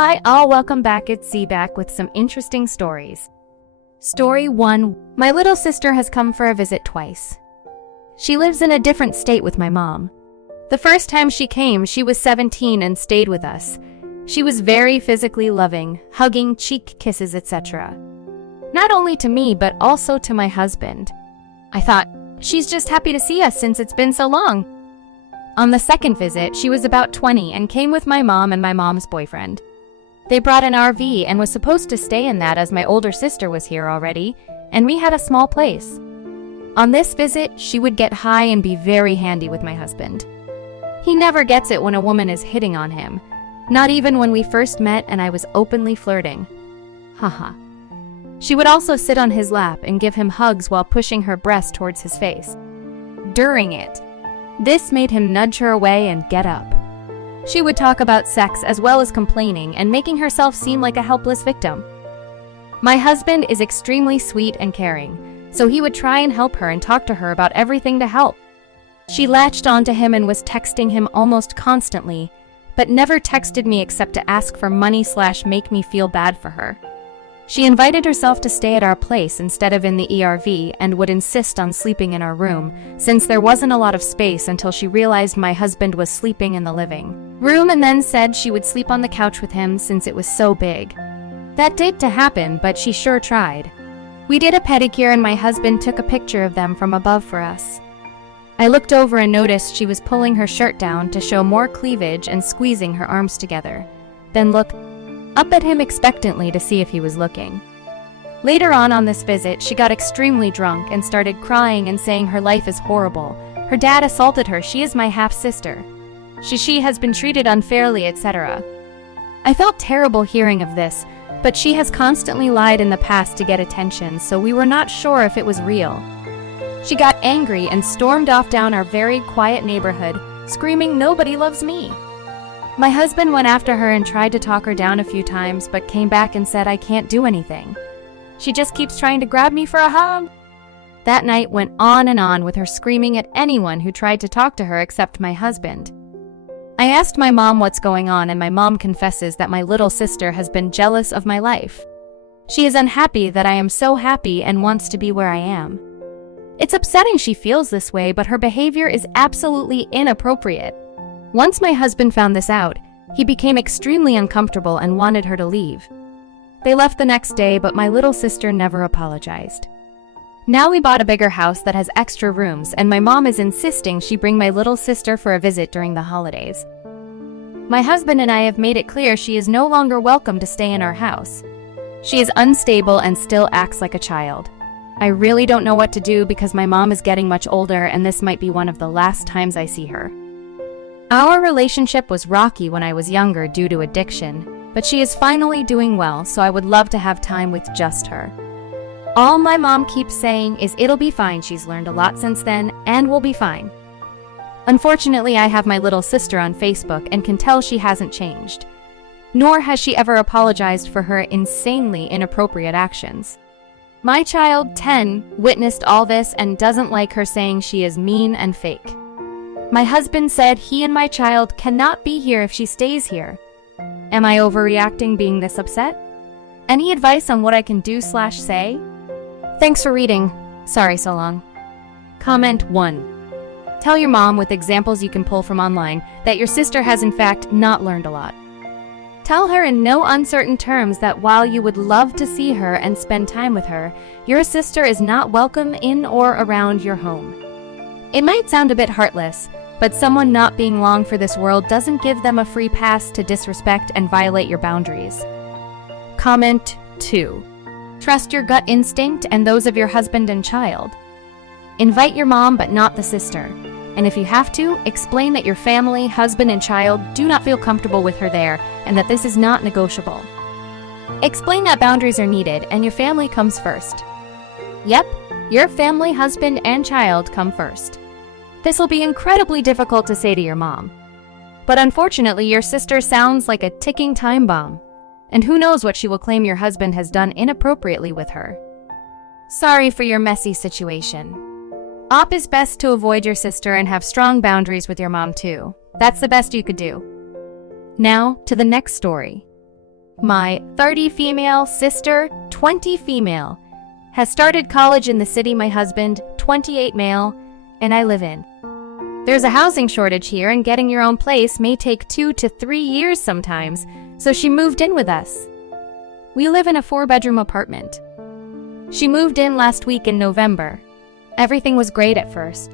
Hi all, welcome back. It's Z back with some interesting stories. Story 1. My little sister has come for a visit twice. She lives in a different state with my mom. The first time she came, she was 17 and stayed with us. She was very physically loving, hugging, cheek kisses, etc. Not only to me, but also to my husband. I thought, she's just happy to see us since it's been so long. On the second visit, she was about 20 and came with my mom and my mom's boyfriend. They brought an RV and was supposed to stay in that as my older sister was here already, and we had a small place. On this visit, she would get high and be very handy with my husband. He never gets it when a woman is hitting on him, not even when we first met and I was openly flirting. Haha. She would also sit on his lap and give him hugs while pushing her breast towards his face. During it, this made him nudge her away and get up. She would talk about sex as well as complaining and making herself seem like a helpless victim. My husband is extremely sweet and caring, so he would try and help her and talk to her about everything to help. She latched onto him and was texting him almost constantly, but never texted me except to ask for money/make me feel bad for her. She invited herself to stay at our place instead of in the ERV and would insist on sleeping in our room, since there wasn't a lot of space until she realized my husband was sleeping in the living room and then said she would sleep on the couch with him since it was so big. That did to happen, but she sure tried. We did a pedicure and my husband took a picture of them from above for us. I looked over and noticed she was pulling her shirt down to show more cleavage and squeezing her arms together, then looked up at him expectantly to see if he was looking. Later on this visit, she got extremely drunk and started crying and saying her life is horrible. Her dad assaulted her, she is my half-sister. She has been treated unfairly, etc. I felt terrible hearing of this, but she has constantly lied in the past to get attention, so we were not sure if it was real. She got angry and stormed off down our very quiet neighborhood, screaming, "Nobody loves me." My husband went after her and tried to talk her down a few times, but came back and said, "I can't do anything. She just keeps trying to grab me for a hug." That night went on and on with her screaming at anyone who tried to talk to her except my husband. I asked my mom what's going on, and my mom confesses that my little sister has been jealous of my life. She is unhappy that I am so happy and wants to be where I am. It's upsetting she feels this way, but her behavior is absolutely inappropriate. Once my husband found this out, he became extremely uncomfortable and wanted her to leave. They left the next day, but my little sister never apologized. Now we bought a bigger house that has extra rooms, and my mom is insisting she bring my little sister for a visit during the holidays. My husband and I have made it clear she is no longer welcome to stay in our house. She is unstable and still acts like a child. I really don't know what to do because my mom is getting much older and this might be one of the last times I see her. Our relationship was rocky when I was younger due to addiction, but she is finally doing well, so I would love to have time with just her. All my mom keeps saying is it'll be fine. She's learned a lot since then and will be fine. Unfortunately, I have my little sister on Facebook and can tell she hasn't changed. Nor has she ever apologized for her insanely inappropriate actions. My child, 10, witnessed all this and doesn't like her, saying she is mean and fake. My husband said he and my child cannot be here if she stays here. Am I overreacting being this upset? Any advice on what I can do/say? Thanks for reading. Sorry so long. Comment 1. Tell your mom with examples you can pull from online that your sister has in fact not learned a lot. Tell her in no uncertain terms that while you would love to see her and spend time with her, your sister is not welcome in or around your home. It might sound a bit heartless, but someone not being long for this world doesn't give them a free pass to disrespect and violate your boundaries. Comment 2. Trust your gut instinct and those of your husband and child. Invite your mom but not the sister. And if you have to, explain that your family, husband and child do not feel comfortable with her there and that this is not negotiable. Explain that boundaries are needed and your family comes first. Yep, your family, husband and child come first. This will be incredibly difficult to say to your mom. But unfortunately, your sister sounds like a ticking time bomb. And who knows what she will claim your husband has done inappropriately with her. Sorry for your messy situation. Op is best to avoid your sister and have strong boundaries with your mom too. That's the best you could do. Now, to the next story. My 30 female sister, 20 female, has started college in the city my husband, 28 male, and I live in. There's a housing shortage here, and getting your own place may take 2 to 3 years sometimes, so she moved in with us. We live in a 4-bedroom apartment. She moved in last week in November. Everything was great at first.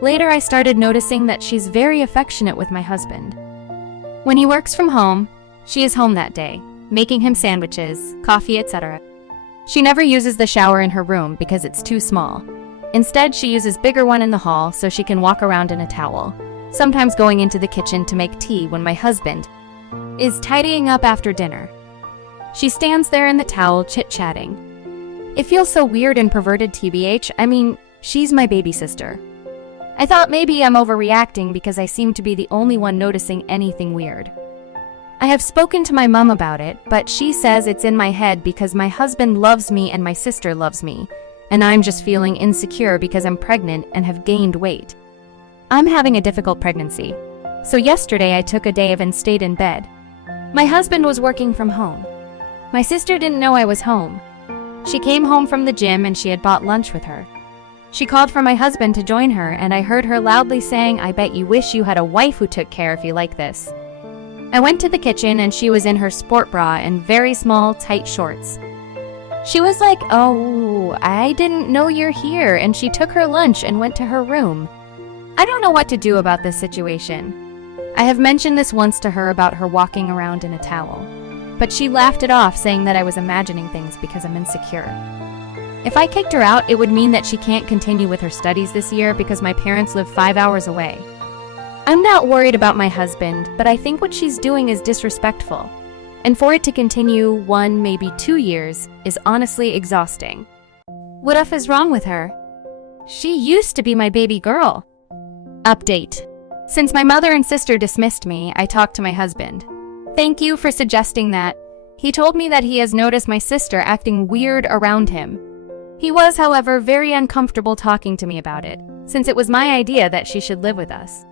Later, I started noticing that she's very affectionate with my husband. When he works from home, she is home that day, making him sandwiches, coffee, etc. She never uses the shower in her room because it's too small. Instead, she uses bigger one in the hall so she can walk around in a towel, sometimes going into the kitchen to make tea when my husband is tidying up after dinner. She stands there in the towel chit-chatting. It feels so weird and perverted, TBH. I mean, she's my baby sister. I thought maybe I'm overreacting because I seem to be the only one noticing anything weird. I have spoken to my mom about it, but she says it's in my head because my husband loves me and my sister loves me, and I'm just feeling insecure because I'm pregnant and have gained weight. I'm having a difficult pregnancy, so yesterday I took a day off and stayed in bed. My husband was working from home. My sister didn't know I was home. She came home from the gym and she had bought lunch with her. She called for my husband to join her, and I heard her loudly saying, "I bet you wish you had a wife who took care of you like this." I went to the kitchen and she was in her sport bra and very small, tight shorts. She was like, "Oh, I didn't know you're here," and she took her lunch and went to her room. I don't know what to do about this situation. I have mentioned this once to her about her walking around in a towel, but she laughed it off, saying that I was imagining things because I'm insecure. If I kicked her out, it would mean that she can't continue with her studies this year because my parents live 5 hours away. I'm not worried about my husband, but I think what she's doing is disrespectful. And for it to continue 1, maybe 2 years is honestly exhausting. What if is wrong with her? She used to be my baby girl. Update. Since my mother and sister dismissed me, I talked to my husband. Thank you for suggesting that. He told me that he has noticed my sister acting weird around him. He was, however, very uncomfortable talking to me about it, since it was my idea that she should live with us.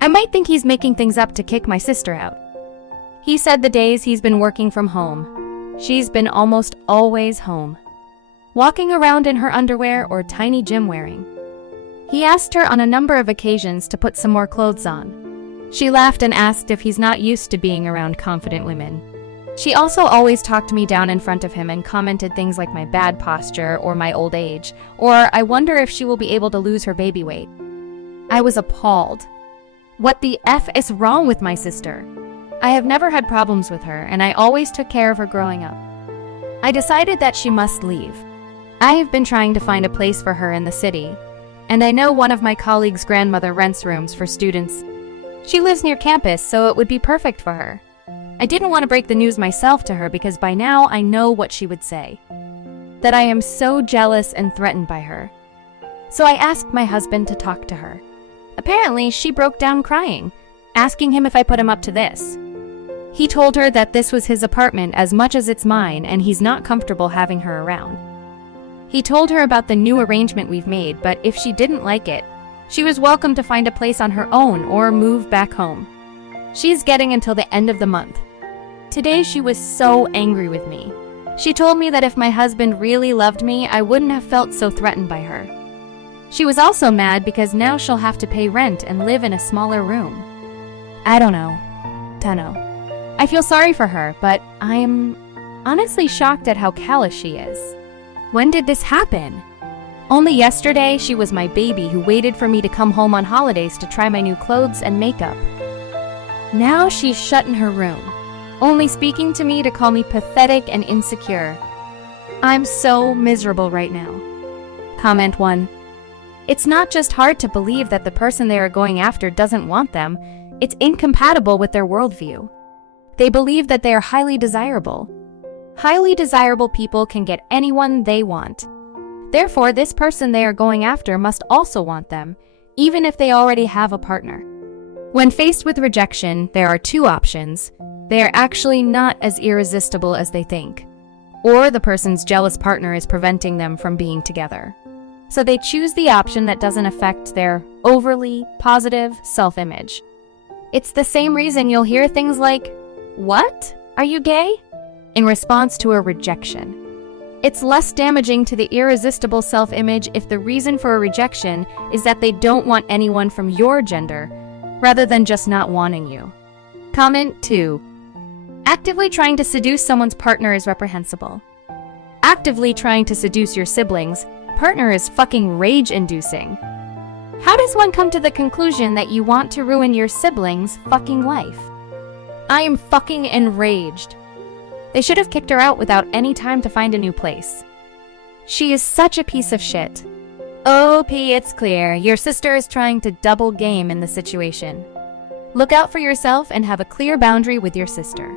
I might think he's making things up to kick my sister out. He said the days he's been working from home, she's been almost always home, walking around in her underwear or tiny gym wearing. He asked her on a number of occasions to put some more clothes on. She laughed and asked if he's not used to being around confident women. She also always talked me down in front of him and commented things like my bad posture or my old age, or I wonder if she will be able to lose her baby weight. I was appalled. What the F is wrong with my sister? I have never had problems with her, and I always took care of her growing up. I decided that she must leave. I have been trying to find a place for her in the city, and I know one of my colleagues' grandmother rents rooms for students. She lives near campus, so it would be perfect for her. I didn't want to break the news myself to her because by now I know what she would say. That I am so jealous and threatened by her. So I asked my husband to talk to her. Apparently, she broke down crying, asking him if I put him up to this. He told her that this was his apartment as much as it's mine and he's not comfortable having her around. He told her about the new arrangement we've made, but if she didn't like it, she was welcome to find a place on her own or move back home. She's getting until the end of the month. Today she was so angry with me. She told me that if my husband really loved me, I wouldn't have felt so threatened by her. She was also mad because now she'll have to pay rent and live in a smaller room. I don't know. I feel sorry for her, but I am honestly shocked at how callous she is. When did this happen? Only yesterday, she was my baby who waited for me to come home on holidays to try my new clothes and makeup. Now she's shut in her room, only speaking to me to call me pathetic and insecure. I'm so miserable right now. Comment 1. It's not just hard to believe that the person they are going after doesn't want them, it's incompatible with their worldview. They believe that they are highly desirable. Highly desirable people can get anyone they want. Therefore, this person they are going after must also want them, even if they already have a partner. When faced with rejection, there are 2 options. They are actually not as irresistible as they think, or the person's jealous partner is preventing them from being together. So they choose the option that doesn't affect their overly positive self-image. It's the same reason you'll hear things like, "What? Are you gay?" in response to a rejection. It's less damaging to the irresistible self-image if the reason for a rejection is that they don't want anyone from your gender, rather than just not wanting you. Comment 2. Actively trying to seduce someone's partner is reprehensible. Actively trying to seduce your siblings' partner is fucking rage-inducing. How does one come to the conclusion that you want to ruin your siblings' fucking life? I am fucking enraged. They should have kicked her out without any time to find a new place. She is such a piece of shit. OP, it's clear. Your sister is trying to double game in the situation. Look out for yourself and have a clear boundary with your sister.